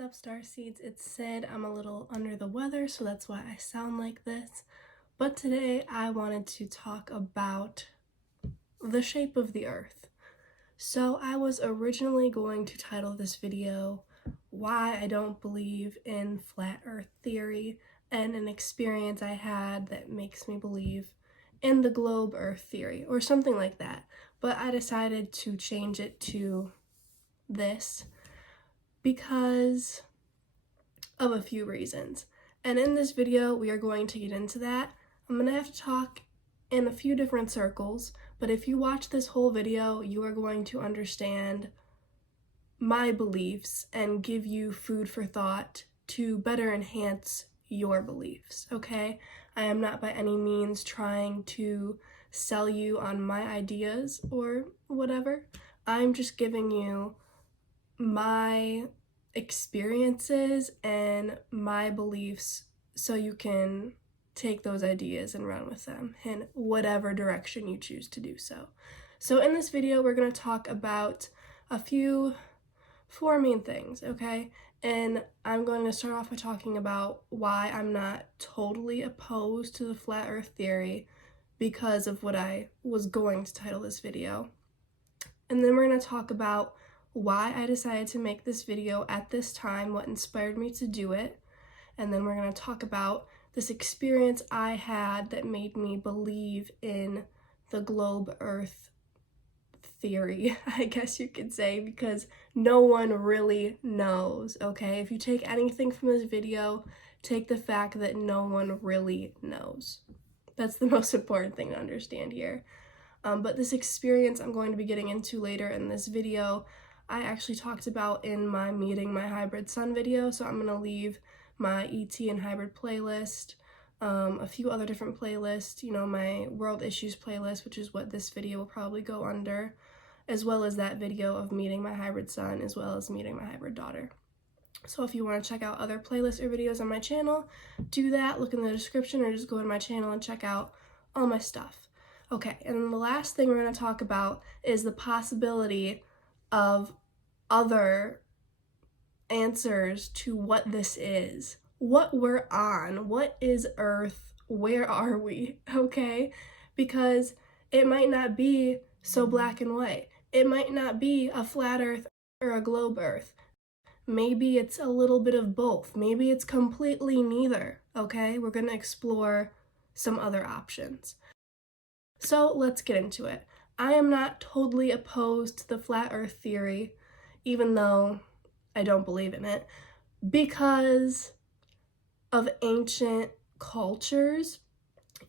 is up, Starseeds? It's Sid. I'm a little under the weather, so that's why I sound like this. But today I wanted to talk about the shape of the Earth. So I was originally going to title this video, Why I Don't Believe in Flat Earth Theory, and an experience I had that makes me believe in the globe Earth theory, or something like that. But I decided to change it to this because of a few reasons. And in this video, we are going to get into that. I'm going to have to talk in a few different circles, but if you watch this whole video, you are going to understand my beliefs and give you food for thought to better enhance your beliefs, okay? I am not by any means trying to sell you on my ideas or whatever. I'm just giving you my experiences and my beliefs so you can take those ideas and run with them in whatever direction you choose to do so. So in this video, we're going to talk about four main things, okay? And I'm going to start off by talking about why I'm not totally opposed to the flat earth theory because of what I was going to title this video. And then we're going to talk about why I decided to make this video at this time, what inspired me to do it, and then we're going to talk about this experience I had that made me believe in the globe Earth theory, I guess you could say, because no one really knows, okay? If you take anything from this video, take the fact that no one really knows. That's the most important thing to understand here. But this experience I'm going to be getting into later in this video, I actually talked about in my Meeting My Hybrid Son video, so I'm going to leave my ET and hybrid playlist, a few other different playlists, my world issues playlist, which is what this video will probably go under, as well as that video of Meeting My Hybrid Son, as well as Meeting My Hybrid Daughter. So if you want to check out other playlists or videos on my channel, do that, look in the description, or just go to my channel and check out all my stuff. Okay, and then the last thing we're going to talk about is the possibility of other answers to what this is, what we're on, what is Earth, where are we, okay? Because it might not be so black and white. It might not be a flat Earth or a globe Earth. Maybe it's a little bit of both. Maybe it's completely neither, okay? We're going to explore some other options. So let's get into it. I am not totally opposed to the flat Earth theory, even though I don't believe in it, because of ancient cultures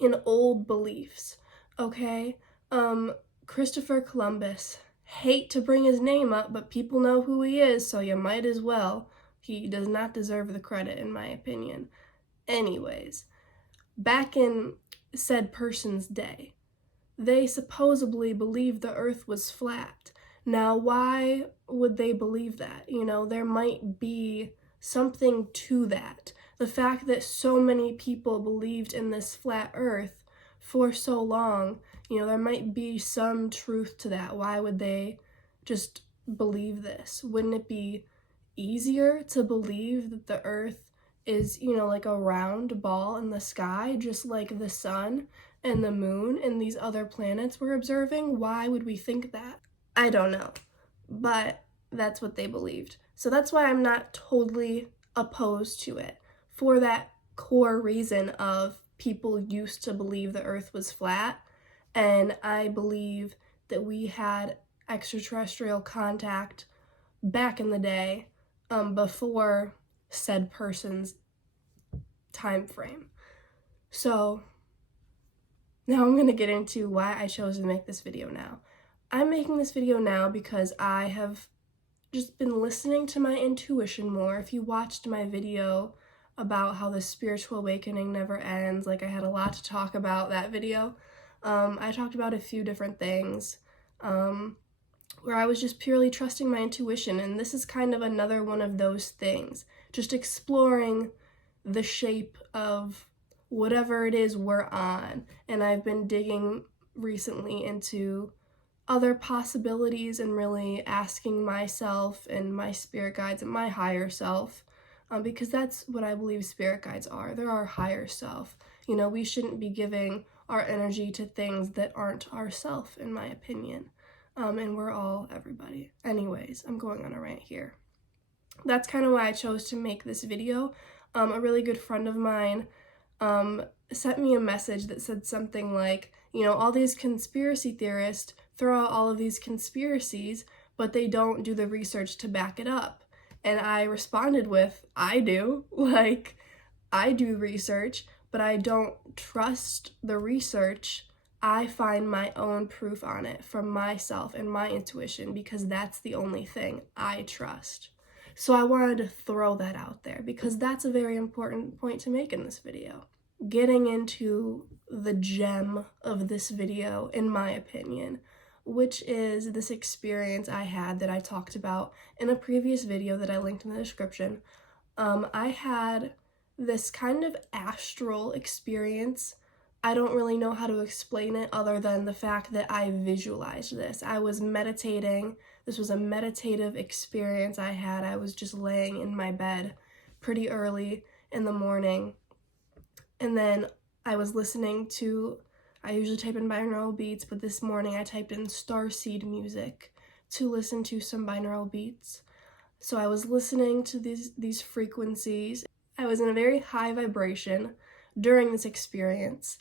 and old beliefs, okay? Christopher Columbus, hate to bring his name up, but people know who he is, so you might as well. He does not deserve the credit, in my opinion. Anyways, back in said person's day, they supposedly believed the Earth was flat. Now, why would they believe that? There might be something to that. The fact that so many people believed in this flat Earth for so long, there might be some truth to that. Why would they just believe this? Wouldn't it be easier to believe that the Earth is, like a round ball in the sky, just like the sun and the moon and these other planets we're observing? Why would we think that? I don't know, but that's what they believed. So that's why I'm not totally opposed to it, for that core reason of people used to believe the Earth was flat, and I believe that we had extraterrestrial contact back in the day, before said person's time frame. So now I'm going to get into why I chose to make this video now. I'm making this video now because I have just been listening to my intuition more. If you watched my video about how the spiritual awakening never ends, I had a lot to talk about that video. I talked about a few different things where I was just purely trusting my intuition, and this is kind of another one of those things, just exploring the shape of whatever it is we're on. And I've been digging recently into other possibilities and really asking myself and my spirit guides and my higher self, because that's what I believe spirit guides are. They're our higher self. You know, we shouldn't be giving our energy to things that aren't ourself, in my opinion. And we're all everybody. Anyways, I'm going on a rant here. That's kind of why I chose to make this video. A really good friend of mine sent me a message that said something like, you know, all these conspiracy theorists throw out all of these conspiracies, but they don't do the research to back it up. And I responded with, I do. Like, I do research, but I don't trust the research. I find my own proof on it from myself and my intuition, because that's the only thing I trust. So I wanted to throw that out there because that's a very important point to make in this video. Getting into the gem of this video, in my opinion, which is this experience I had that I talked about in a previous video that I linked in the description. I had this kind of astral experience. I don't really know how to explain it other than the fact that I visualized this. I was meditating. This was a meditative experience I had. I was just laying in my bed pretty early in the morning. And then I was listening to, I usually type in binaural beats, but this morning I typed in starseed music to listen to some binaural beats. So I was listening to these frequencies. I was in a very high vibration during this experience.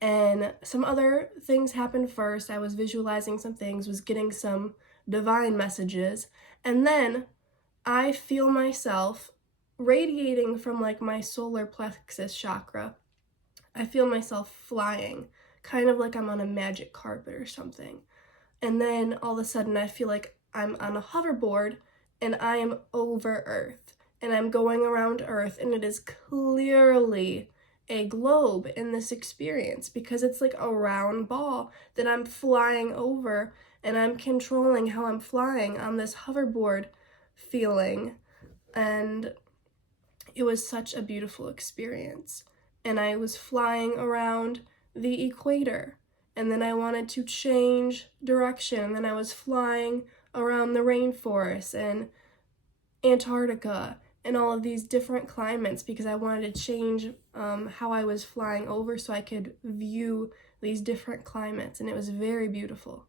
And some other things happened first. I was visualizing some things, was getting some divine messages. And then I feel myself radiating from like my solar plexus chakra. I feel myself flying, kind of like I'm on a magic carpet or something. And then all of a sudden I feel like I'm on a hoverboard and I am over Earth. And I'm going around Earth, and it is clearly a globe in this experience because it's like a round ball that I'm flying over, and I'm controlling how I'm flying on this hoverboard feeling. And it was such a beautiful experience. And I was flying around the equator, and then I wanted to change direction, and then I was flying around the rainforest and Antarctica and all of these different climates because I wanted to change how I was flying over so I could view these different climates, and it was very beautiful.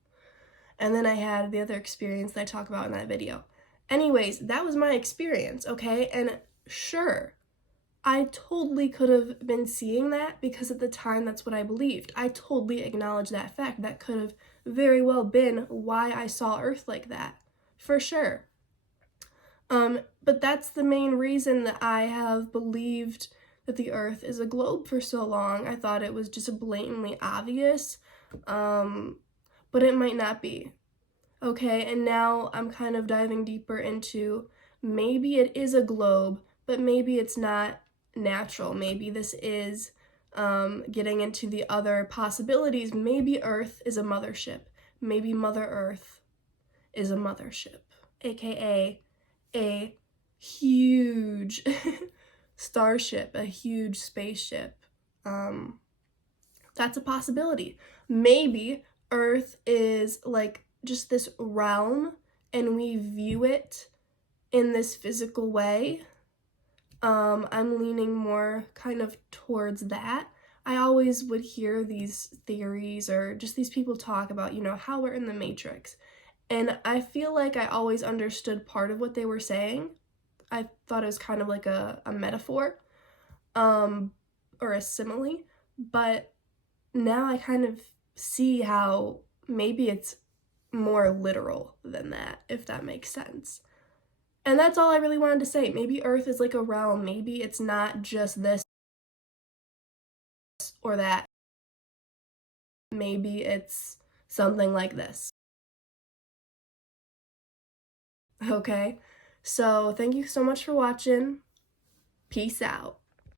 And then I had the other experience that I talk about in that video. Anyways, that was my experience, okay? And sure, I totally could have been seeing that because at the time that's what I believed. I totally acknowledge that fact. That could have very well been why I saw Earth like that, for sure. But that's the main reason that I have believed that the Earth is a globe for so long. I thought it was just blatantly obvious, but it might not be. Okay, and now I'm kind of diving deeper into maybe it is a globe, but maybe it's not natural. Maybe this is getting into the other possibilities. Maybe Earth is a mothership. Maybe Mother Earth is a mothership, aka a huge starship, a huge spaceship. That's a possibility. Maybe Earth is like just this realm and we view it in this physical way. I'm leaning more kind of towards that. I always would hear these theories or just these people talk about, you know, how we're in the Matrix. And I feel like I always understood part of what they were saying. I thought it was kind of like a metaphor, or a simile, but now I kind of see how maybe it's more literal than that, if that makes sense. And that's all I really wanted to say. Maybe Earth is like a realm. Maybe it's not just this or that. Maybe it's something like this. Okay, so thank you so much for watching. Peace out.